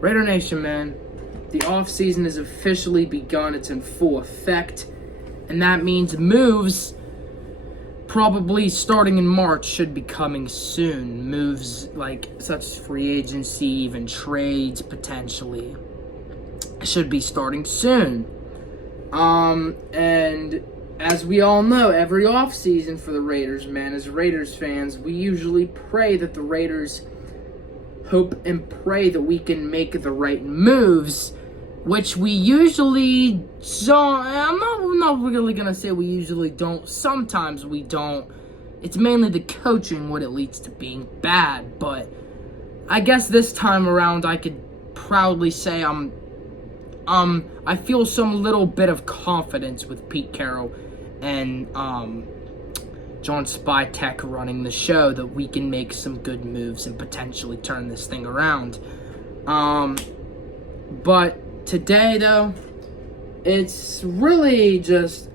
Raider Nation, man, the offseason has officially begun. It's in full effect. And that means moves, probably starting in March, should be coming soon. Moves like such as free agency, even trades potentially, should be starting soon. And as we all know, every offseason for the Raiders, man, as Raiders fans, we usually pray that the Raiders hope and pray that we can make the right moves, which we usually don't. I'm not really going to say we usually don't. Sometimes we don't. It's mainly the coaching what it leads to being bad, but I guess this time around I could proudly say I feel some little bit of confidence with Pete Carroll and John Spytek running the show that we can make some good moves and potentially turn this thing around. But today, though, it really just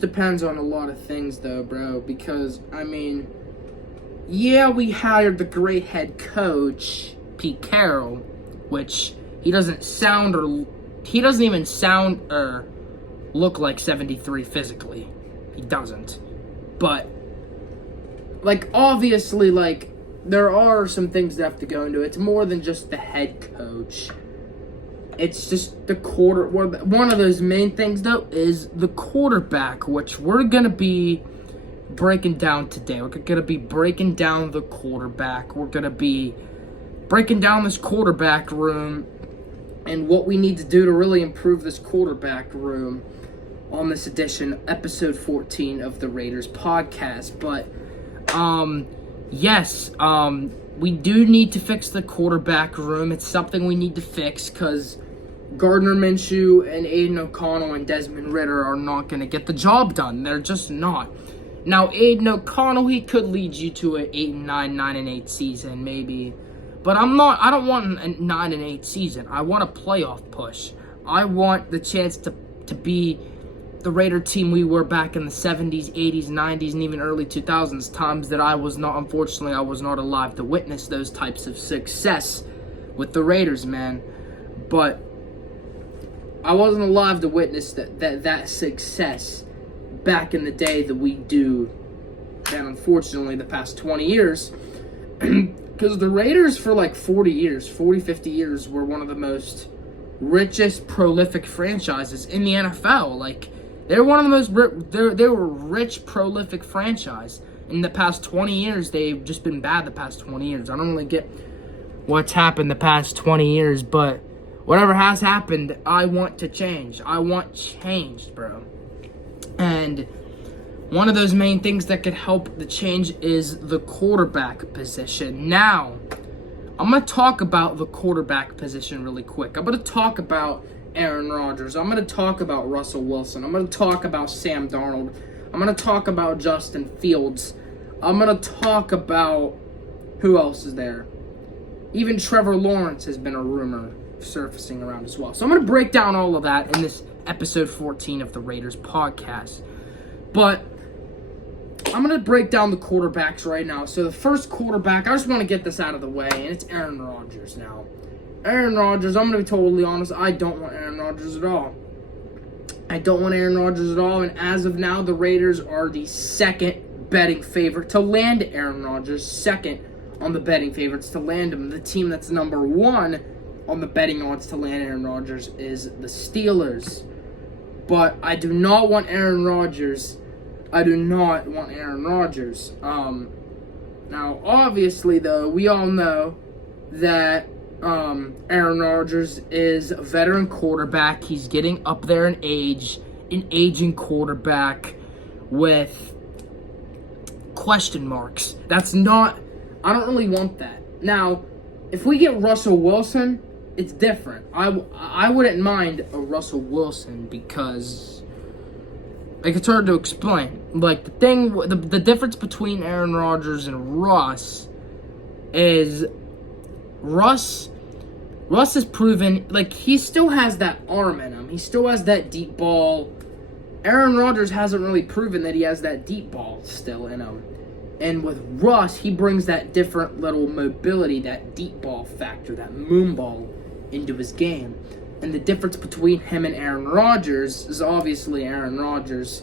depends on a lot of things, though, bro. Because, I mean, yeah, we hired the great head coach, Pete Carroll, which he doesn't even sound or look like 73 physically. He doesn't. But, like, obviously, like, there are some things that have to go into it. It's more than just the head coach. It's just the one of those main things, though, is the quarterback, which we're going to be breaking down today. We're going to be breaking down the quarterback. We're going to be breaking down this quarterback room and what we need to do to really improve this quarterback room on this edition, episode 14 of the Raiders podcast. But, yes, we do need to fix the quarterback room. It's something we need to fix because Gardner Minshew and Aiden O'Connell and Desmond Ridder are not going to get the job done. They're just not. Now, Aiden O'Connell, he could lead you to an 8-9, 9-8 season, maybe. But I don't want a 9-8 season. I want a playoff push. I want the chance to be the Raider team we were back in the 70s, 80s, 90s, and even early 2000s, times that I was not alive to witness those types of success with the Raiders, man. But I wasn't alive to witness that success back in the day that we do, and unfortunately the past 20 years, because the Raiders for like 40, 50 years were one of the most richest, prolific franchises in the NFL. Like, they're one of the most, they were a rich, prolific franchise. In the past 20 years, they've just been bad the past 20 years. I don't really get what's happened the past 20 years, but whatever has happened, I want to change. I want changed, bro. And one of those main things that could help the change is the quarterback position. Now, I'm going to talk about the quarterback position really quick. I'm going to talk about Aaron Rodgers. I'm going to talk about Russell Wilson. I'm going to talk about Sam Darnold. I'm going to talk about Justin Fields. I'm going to talk about who else is there. Even Trevor Lawrence has been a rumor surfacing around as well. So I'm going to break down all of that in this episode 14 of the Raiders podcast. But I'm going to break down the quarterbacks right now. So the first quarterback, I just want to get this out of the way, and it's Aaron Rodgers now. Aaron Rodgers, I'm going to be totally honest, I don't want Aaron Rodgers at all. I don't want Aaron Rodgers at all, and as of now, the Raiders are the second betting favorite to land Aaron Rodgers, second on the betting favorites to land him. The team that's number one on the betting odds to land Aaron Rodgers is the Steelers. But I do not want Aaron Rodgers. I do not want Aaron Rodgers. Now, obviously, though, we all know that Aaron Rodgers is a veteran quarterback. He's getting up there in age, an aging quarterback with question marks. I don't really want that. Now, if we get Russell Wilson, it's different. I wouldn't mind a Russell Wilson because, like, it's hard to explain. Like, the difference between Aaron Rodgers and Russ is Russ has proven, like, he still has that arm in him. He still has that deep ball. Aaron Rodgers hasn't really proven that he has that deep ball still in him. And with Russ, he brings that different little mobility, that deep ball factor, that moon ball into his game. And the difference between him and Aaron Rodgers is obviously Aaron Rodgers.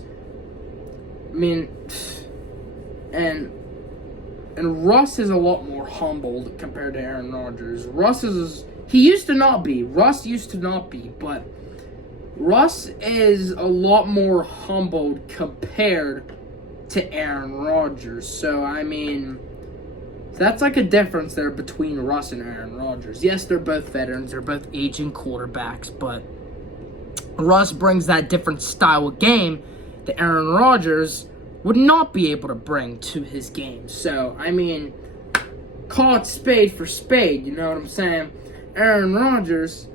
I mean, and Russ is a lot more humbled compared to Aaron Rodgers. He used to not be. Russ used to not be, but Russ is a lot more humbled compared to Aaron Rodgers. So, I mean, that's like a difference there between Russ and Aaron Rodgers. Yes, they're both veterans. They're both aging quarterbacks, but Russ brings that different style of game that Aaron Rodgers would not be able to bring to his game. So, I mean, call it spade for spade, you know what I'm saying? Aaron Rodgers,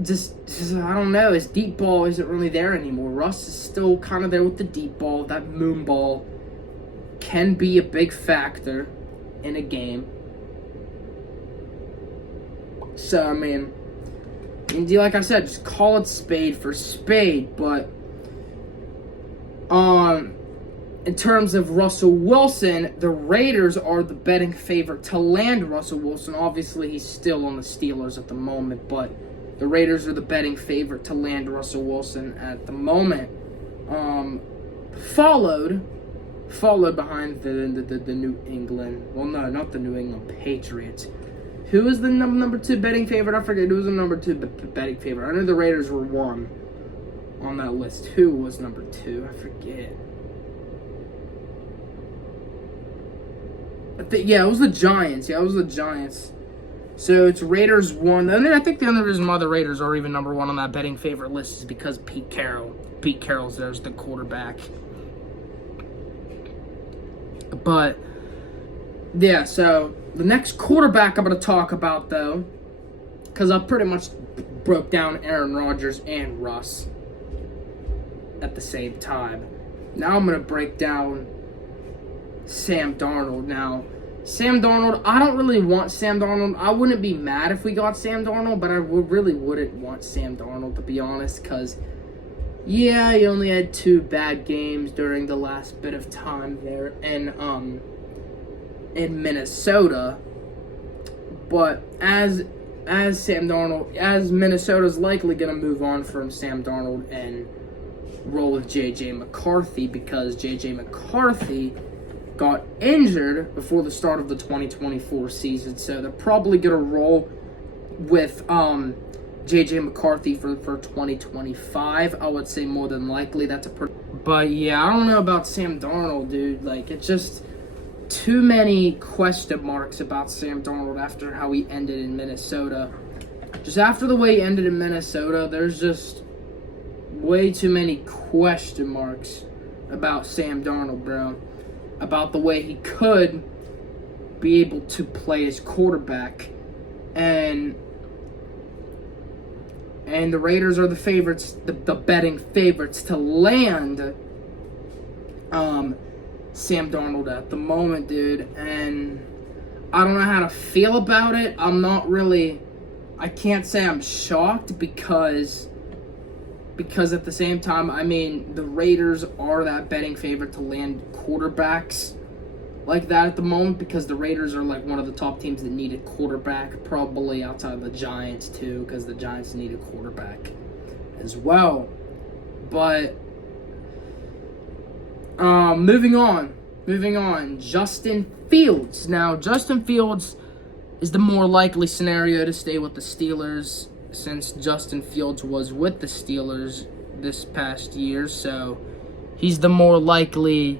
just I don't know, his deep ball isn't really there anymore. Russ is still kind of there with the deep ball. That moon ball can be a big factor in a game. So, I mean, like I said, just call it spade for spade. But in terms of Russell Wilson, the Raiders are the betting favorite to land Russell Wilson. Obviously, he's still on the Steelers at the moment, but the Raiders are the betting favorite to land Russell Wilson at the moment. Followed behind the New England. Well, no, not the New England Patriots. Who is the number 2 betting favorite? I forget. Who was the number 2 betting favorite? I know the Raiders were 1 on that list. Who was number 2? I forget. Yeah, it was the Giants. Yeah, it was the Giants. So it's Raiders 1. And I think the only reason why the Raiders are even number 1 on that betting favorite list is because Pete Carroll's there's the quarterback. But yeah, so the next quarterback I'm going to talk about, though, because I pretty much broke down Aaron Rodgers and Russ at the same time. Now I'm going to break down Sam Darnold. Now, Sam Darnold, I don't really want Sam Darnold. I wouldn't be mad if we got Sam Darnold, but I really wouldn't want Sam Darnold, to be honest, because, yeah, he only had 2 bad games during the last bit of time there in Minnesota. But as Sam Darnold, as Minnesota's likely going to move on from Sam Darnold and roll with J.J. McCarthy, because J.J. McCarthy got injured before the start of the 2024 season, so they're probably going to roll with J.J. McCarthy for 2025. I would say more than likely that's a pretty... But yeah, I don't know about Sam Darnold, dude. Like, it's just too many question marks about Sam Darnold after how he ended in Minnesota. Just after the way he ended in Minnesota, there's just way too many question marks about Sam Darnold, bro. About the way he could be able to play as quarterback. And the Raiders are the favorites, the betting favorites to land Sam Darnold at the moment, dude. And I don't know how to feel about it. I can't say I'm shocked because at the same time, I mean, the Raiders are that betting favorite to land quarterbacks like that at the moment, because the Raiders are like one of the top teams that need a quarterback, probably outside of the Giants too, because the Giants need a quarterback as well. But moving on, Justin Fields. Now, Justin Fields is the more likely scenario to stay with the Steelers, since Justin Fields was with the Steelers this past year, so he's the more likely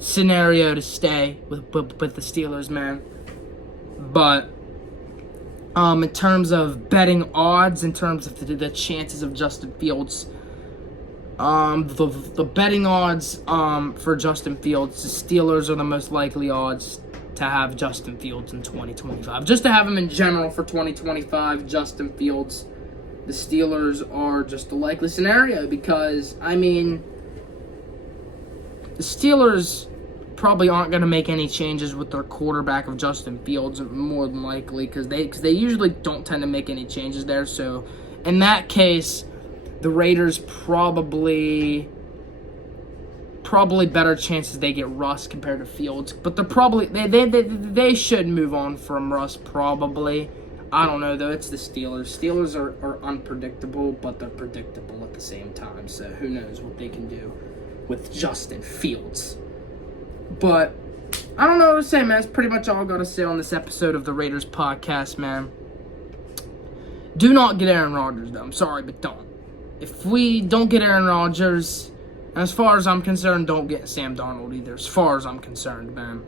scenario to stay with the Steelers, man. But in terms of betting odds, in terms of the chances of Justin Fields, the betting odds for Justin Fields, the Steelers are the most likely odds to have Justin Fields in 2025. Just to have him in general for 2025, Justin Fields, the Steelers are just a likely scenario because, I mean, the Steelers probably aren't going to make any changes with their quarterback of Justin Fields, more than likely, because they usually don't tend to make any changes there. So, in that case, the Raiders probably probably better chances they get Russ compared to Fields. But they should move on from Russ probably. I don't know though. It's the Steelers. Steelers are unpredictable, but they're predictable at the same time. So who knows what they can do with Justin Fields. But I don't know what to say, man. That's pretty much all I got to say on this episode of the Raiders podcast, man. Do not get Aaron Rodgers, though. I'm sorry, but don't. If we don't get Aaron Rodgers, as far as I'm concerned, don't get Sam Darnold either, as far as I'm concerned, man.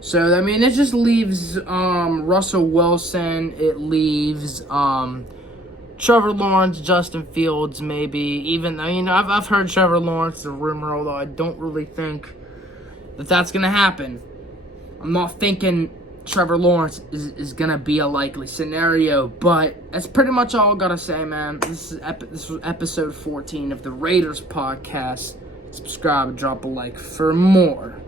So, I mean, it just leaves Russell Wilson. It leaves Trevor Lawrence, Justin Fields, maybe. Even, I mean, I've heard Trevor Lawrence, a rumor, although I don't really think that's going to happen. I'm not thinking Trevor Lawrence is going to be a likely scenario, but that's pretty much all I got to say, man. This was episode 14 of the Raiders podcast. Subscribe and drop a like for more.